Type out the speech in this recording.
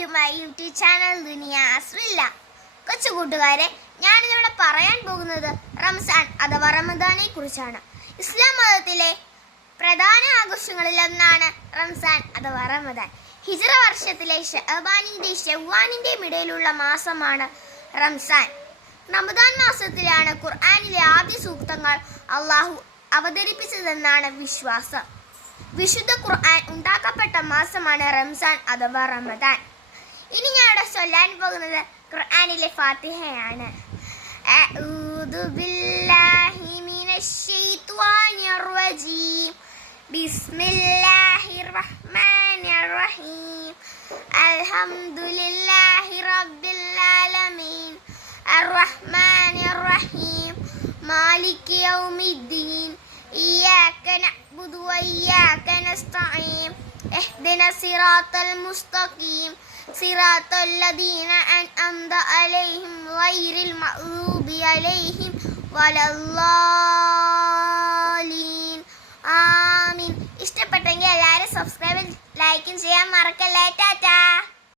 To my YouTube channel ദുനിയ അസ്രില്ല. കൊച്ചു കൂട്ടുകാരെ, ഞാനിന്നിവിടെ പറയാൻ പോകുന്നത് റംസാൻ അഥവാ റമദാനെ കുറിച്ചാണ്. ഇസ്ലാം മതത്തിലെ പ്രധാന ആഘോഷങ്ങളിലൊന്നാണ് റംസാൻ അഥവാ റമദാൻ. ഹിജ്റ വർഷത്തിലെ ഷഅബാനിന്റെയും ശവ്വാലിന്റെയും ഇടയിലുള്ള മാസമാണ് റംസാൻ. റമദാൻ മാസത്തിലാണ് ഖുർആനിലെ ആദ്യ സൂക്തങ്ങൾ അള്ളാഹു അവതരിപ്പിച്ചതെന്നാണ് വിശ്വാസം. വിശുദ്ധ ഖുർആൻ ഉണ്ടാക്കപ്പെട്ട മാസമാണ് റംസാൻ അഥവാ റമദാൻ. ഇനി ഞാൻ ഇവിടെ ചൊല്ലാൻ പോകുന്നത് ഖുർആനിലെ ഫാത്തിഹയാണ്. അഊദു ബില്ലാഹി മിനശ് ശൈത്വാനിർ റജീം. ബിസ്മില്ലാഹിർ റഹ്മാനിർ റഹീം. അൽഹംദുലില്ലാഹി റബ്ബിൽ ആലമീൻ. അർറഹ്മാനിർ റഹീം. മാലികി യൗമിദ്ദീൻ. إياك نعبد وإياك نستعين. اهدنا الصراط المستقيم صراط الذين أنعمت عليهم غير المغضوب عليهم ولا الضالين. ആമീൻ. ഇഷ്ടപ്പെട്ടെങ്കിൽ എല്ലാവരും സബ്സ്ക്രൈബ് ലൈക്കും ചെയ്യാൻ മറക്കല്ലേ. ടാറ്റാ.